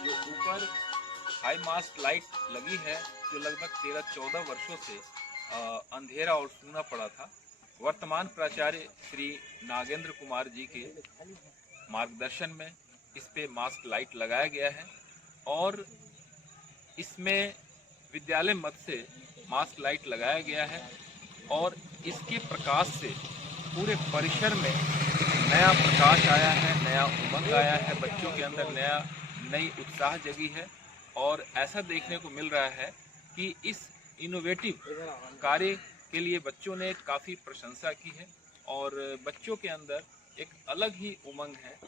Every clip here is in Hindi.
जो ऊपर हाई मास्ट लाइट लगी है, जो लगभग 13-14 वर्षों से अंधेरा और सूना पड़ा था, वर्तमान प्राचार्य श्री नागेंद्र कुमार जी के मार्गदर्शन में इस पे मास्क लाइट लगाया गया है और इसमें विद्यालय मत से मास्क लाइट लगाया गया है और इसके प्रकाश से पूरे परिसर में नया प्रकाश आया है, नया उमंग आया है, बच्चों के अंदर नई उत्साह जगी है और ऐसा देखने को मिल रहा है कि इस इनोवेटिव कार्य के लिए बच्चों ने काफ़ी प्रशंसा की है और बच्चों के अंदर एक अलग ही उमंग है।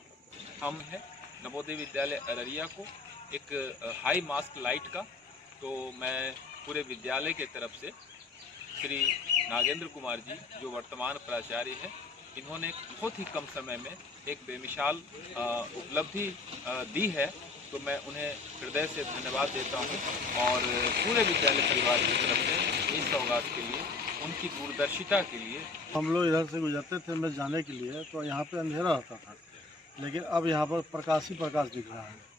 हम है नवोदय विद्यालय अररिया को एक हाई मास्क लाइट का, तो मैं पूरे विद्यालय के तरफ से श्री नागेंद्र कुमार जी जो वर्तमान प्राचार्य है, इन्होंने बहुत ही कम समय में एक बेमिसाल उपलब्धि दी है, तो मैं उन्हें हृदय से धन्यवाद देता हूं और पूरे विद्यालय परिवार की तरफ से इस सौगात के लिए, उनकी दूरदर्शिता के लिए। हम लोग इधर से गुजरते थे मैं जाने के लिए, तो यहाँ पे अंधेरा रहता था, लेकिन अब यहाँ पर प्रकाश ही प्रकाश दिख रहा है।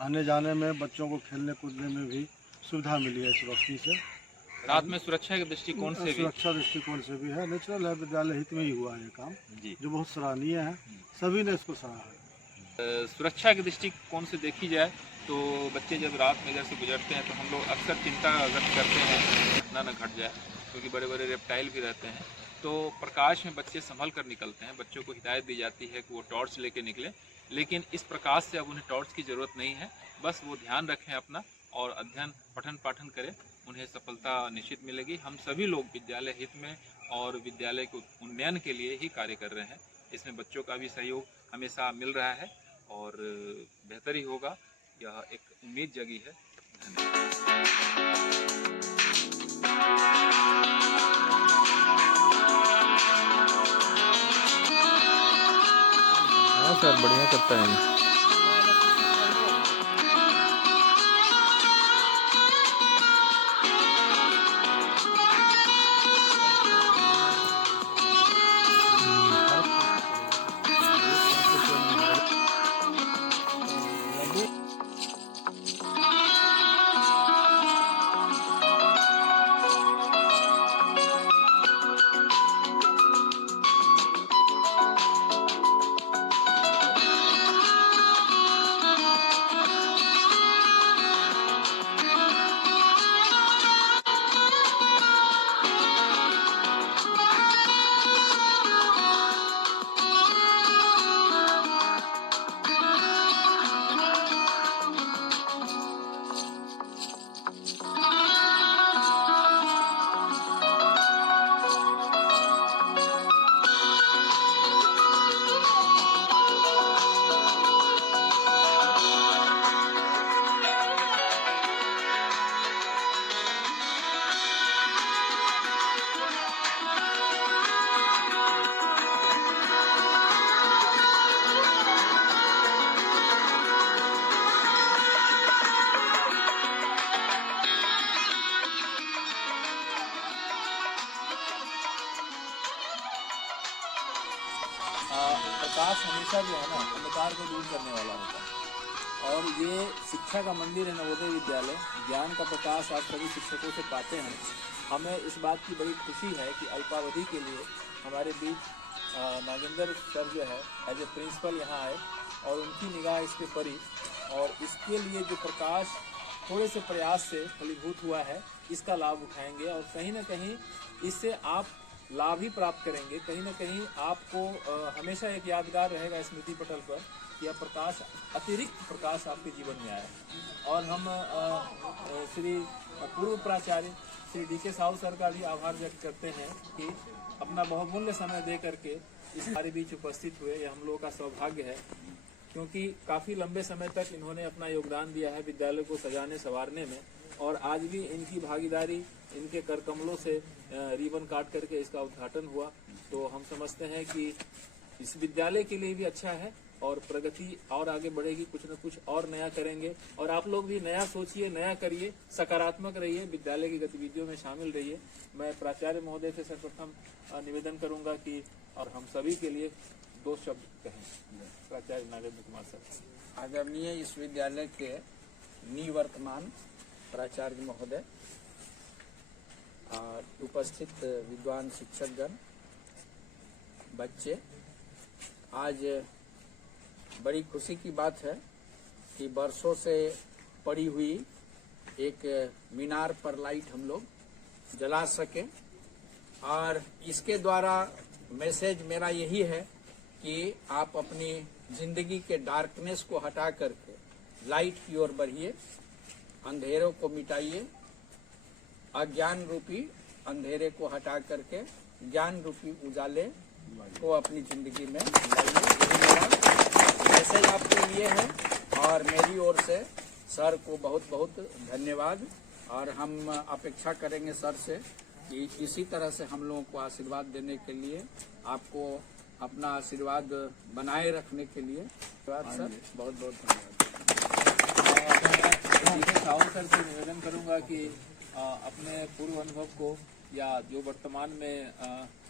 आने जाने में बच्चों को खेलने कूदने में भी सुविधा मिली है इस रोशनी से। रात में सुरक्षा के दृष्टिकोण से भी, सुरक्षा दृष्टिकोण से भी है, नेचुरल है, विद्यालय हित में ही हुआ है ये काम जी, जो बहुत सराहनीय है। सभी ने इसको सराहा है। सुरक्षा के दृष्टिकोण से देखी जाए तो बच्चे जब रात में इधर से गुजरते हैं तो हम लोग अक्सर चिंता व्यक्त करते हैं घटना न घट जाए, क्योंकि बड़े बड़े रेप्टाइल भी रहते हैं, तो प्रकाश में बच्चे संभल कर निकलते हैं। बच्चों को हिदायत दी जाती है कि वो टॉर्च लेके निकलें, लेकिन इस प्रकाश से अब उन्हें टॉर्च की ज़रूरत नहीं है। बस वो ध्यान रखें अपना और अध्ययन पठन पाठन करें, उन्हें सफलता निश्चित मिलेगी। हम सभी लोग विद्यालय हित में और विद्यालय के उन्नयन के लिए ही कार्य कर रहे हैं। इसमें बच्चों का भी सहयोग हमेशा मिल रहा है और बेहतर ही होगा, यह एक उम्मीद जगी है। हाँ सर, बढ़िया करता है। प्रकाश हमेशा जो है ना अंधकार को दूर करने वाला होता है और ये शिक्षा का मंदिर है नवोदय विद्यालय, ज्ञान का प्रकाश आप सभी शिक्षकों से पाते हैं। हमें इस बात की बड़ी खुशी है कि अल्पावधि के लिए हमारे बीच नागेंद्र सर जो है एज ए प्रिंसिपल यहाँ आए और उनकी निगाह इस पर पड़ी और इसके लिए जो प्रकाश थोड़े से प्रयास से फलीभूत हुआ है, इसका लाभ उठाएंगे और कहीं ना कहीं इससे आप लाभ ही प्राप्त करेंगे। कहीं ना कहीं आपको हमेशा एक यादगार रहेगा स्मृति पटल पर कि यह प्रकाश, अतिरिक्त प्रकाश आपके जीवन में आया। और हम श्री पूर्व प्राचार्य श्री डी.के. साहू सर का भी आभार व्यक्त करते हैं कि अपना बहुमूल्य समय दे करके इस हमारे बीच उपस्थित हुए। यह हम लोगों का सौभाग्य है, क्योंकि काफ़ी लंबे समय तक इन्होंने अपना योगदान दिया है विद्यालय को सजाने संवारने में और आज भी इनकी भागीदारी, इनके कर कमलों से रिबन काट करके इसका उद्घाटन हुआ। तो हम समझते हैं कि इस विद्यालय के लिए भी अच्छा है और प्रगति और आगे बढ़ेगी, कुछ न कुछ और नया करेंगे और आप लोग भी नया सोचिए, नया करिए, सकारात्मक रहिए, विद्यालय की गतिविधियों में शामिल रहिए। मैं प्राचार्य महोदय से सर्वप्रथम निवेदन करूंगा कि और हम सभी के लिए दो शब्द कहें। प्राचार्य नागेंद्र कुमार सर। आदरणीय इस विद्यालय के निवर्तमान प्राचार्य महोदय और उपस्थित विद्वान शिक्षकगण, बच्चे, आज बड़ी खुशी की बात है कि बरसों से पड़ी हुई एक मीनार पर लाइट हम लोग जला सके। और इसके द्वारा मैसेज मेरा यही है कि आप अपनी जिंदगी के डार्कनेस को हटा करके लाइट की ओर बढ़िए, अंधेरों को मिटाइए, अज्ञान रूपी अंधेरे को हटा करके ज्ञान रूपी उजाले को अपनी जिंदगी में लाइए। यही मेरा मैसेज आपके लिए है और मेरी ओर से सर को बहुत बहुत धन्यवाद। और हम अपेक्षा करेंगे सर से कि इसी तरह से हम लोगों को आशीर्वाद देने के लिए, आपको अपना आशीर्वाद बनाए रखने के लिए धन्यवाद सर, बहुत बहुत धन्यवाद। साहू सर से निवेदन करूंगा कि अपने पूर्व अनुभव को या जो वर्तमान में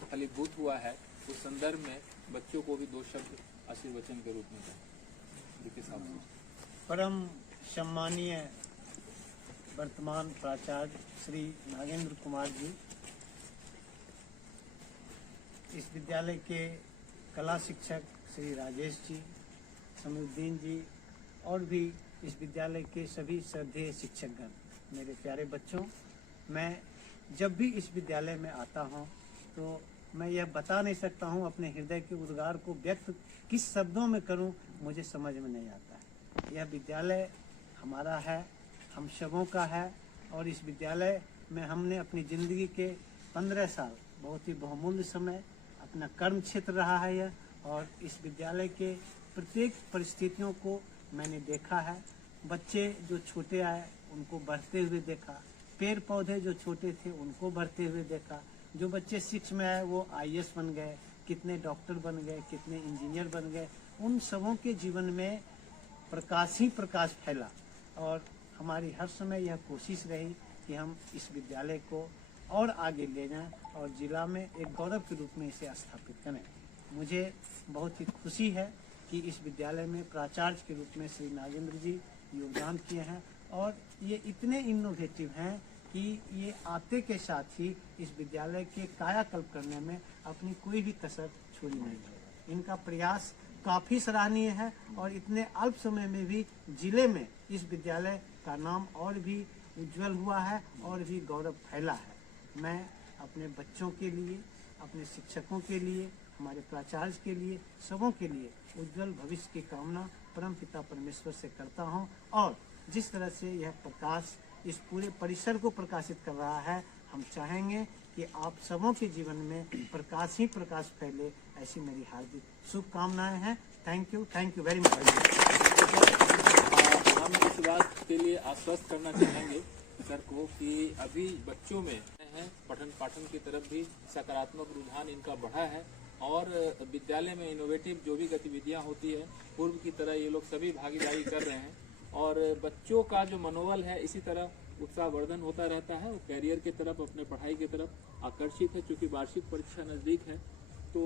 फलीभूत हुआ है उस संदर्भ में बच्चों को भी दो शब्द आशीर्वचन के रूप में दें। परम सम्मानीय वर्तमान प्राचार्य श्री नागेंद्र कुमार जी, इस विद्यालय के कला शिक्षक श्री राजेश जी, समीउद्दीन जी और भी इस विद्यालय के सभी श्रद्धेय शिक्षकगण, मेरे प्यारे बच्चों, मैं जब भी इस विद्यालय में आता हूँ तो मैं यह बता नहीं सकता हूँ, अपने हृदय के उद्गार को व्यक्त किस शब्दों में करूँ मुझे समझ में नहीं आता है। यह विद्यालय हमारा है, हम सबों का है और इस विद्यालय में हमने अपनी ज़िंदगी के 15 साल, बहुत ही बहुमूल्य समय, अपना कर्म क्षेत्र रहा है यह, और इस विद्यालय के प्रत्येक परिस्थितियों को मैंने देखा है। बच्चे जो छोटे आए उनको बढ़ते हुए देखा, पेड़ पौधे जो छोटे थे उनको बढ़ते हुए देखा, जो बच्चे 6 में आए वो IAS बन गए, कितने डॉक्टर बन गए, कितने इंजीनियर बन गए, उन सबों के जीवन में प्रकाश ही प्रकाश फैला। और हमारी हर समय यह कोशिश रही कि हम इस विद्यालय को और आगे ले जाएं और जिला में एक गौरव के रूप में इसे स्थापित करें। मुझे बहुत ही खुशी है कि इस विद्यालय में प्राचार्य के रूप में श्री नागेंद्र जी योगदान किए हैं और ये इतने इनोवेटिव हैं कि ये आते के साथ ही इस विद्यालय के कायाकल्प करने में अपनी कोई भी कसर छोड़ी नहीं है। इनका प्रयास काफ़ी सराहनीय है और इतने अल्प समय में भी जिले में इस विद्यालय का नाम और भी उज्जवल हुआ है और भी गौरव फैला है। मैं अपने बच्चों के लिए, अपने शिक्षकों के लिए, हमारे प्राचार्य के लिए, सबों के लिए उज्जवल भविष्य की कामना परम पिता परमेश्वर से करता हूं। और जिस तरह से यह प्रकाश इस पूरे परिसर को प्रकाशित कर रहा है, हम चाहेंगे कि आप सबों के जीवन में प्रकाश ही प्रकाश फैले, ऐसी मेरी हार्दिक शुभकामनाएं हैं। Thank you very much. हम इस बात के लिए आश्वस्त करना चाहेंगे सर को कि अभी बच्चों में है पठन पाठन की तरफ भी सकारात्मक रुझान इनका बढ़ा है और विद्यालय में इनोवेटिव जो भी गतिविधियां होती है पूर्व की तरह ये लोग सभी भागीदारी कर रहे हैं और बच्चों का जो मनोबल है इसी तरह उत्साहवर्धन होता रहता है। कैरियर की तरफ, अपने पढ़ाई की तरफ आकर्षित है। चूँकि वार्षिक परीक्षा नज़दीक है तो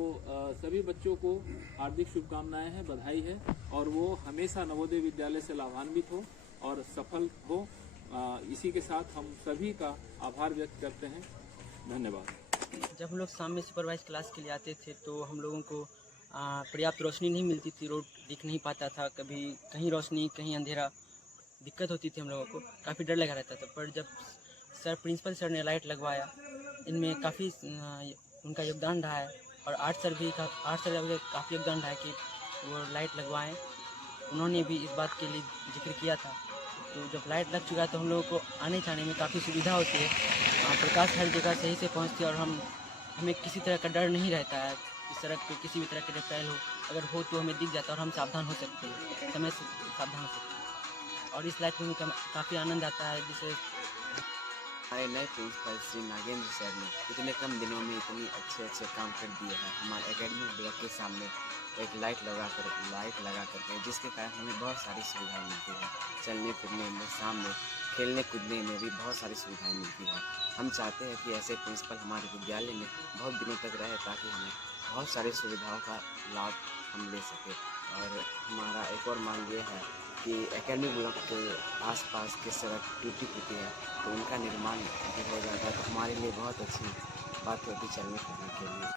सभी बच्चों को हार्दिक शुभकामनाएं हैं, बधाई है और वो हमेशा नवोदय विद्यालय से लाभान्वित हो और सफल हो। इसी के साथ हम सभी का आभार व्यक्त करते हैं। धन्यवाद। जब हम लोग शाम में सुपरवाइज क्लास के लिए आते थे तो हम लोगों को पर्याप्त रोशनी नहीं मिलती थी, रोड दिख नहीं पाता था, कभी कहीं रोशनी कहीं अंधेरा, दिक्कत होती थी हम लोगों को, काफ़ी डर लगा रहता था। पर जब प्रिंसिपल सर ने लाइट लगवाया, इनमें काफ़ी उनका योगदान रहा है और आर्ट सर का काफ़ी योगदान रहा है कि वो लाइट लगवाएं। उन्होंने भी इस बात के लिए जिक्र किया था। तो जब लाइट लग चुका तो हम लोगों को आने जाने में काफ़ी सुविधा होती है, प्रकाश हर जगह सही से पहुंचती है और हमें किसी तरह का डर नहीं रहता है। इस सड़क पे किसी भी तरह के रिपेयर अगर हो तो हमें दिख जाता है और हम सावधान हो सकते हैं, समय से सावधान हो सकते हैं। और इस लाइट में काफ़ी आनंद आता है। जिसे हमारे नए प्रिंसिपल श्री नागेंद्र सर ने इतने कम दिनों में इतनी अच्छे काम कर दिए हैं। हमारे एकेडमिक ब्लॉक के सामने एक लाइट लगा करके जिसके कारण हमें बहुत सारी सुविधाएं मिलती है। चलने फिरने में, शाम में खेलने कूदने में भी बहुत सारी सुविधाएं मिलती है। हम चाहते हैं कि ऐसे प्रिंसिपल हमारे विद्यालय में बहुत दिनों तक रहे ताकि हमें बहुत सारी सुविधाओं का लाभ हम ले सके। और हमारा एक और मांग ये है कि एकेडमी ब्लॉक के आसपास की सड़क टूटी फूटी है, तो उनका निर्माण भी हो जाता है तो हमारे लिए बहुत अच्छी बात होती चलने फिरने के लिए।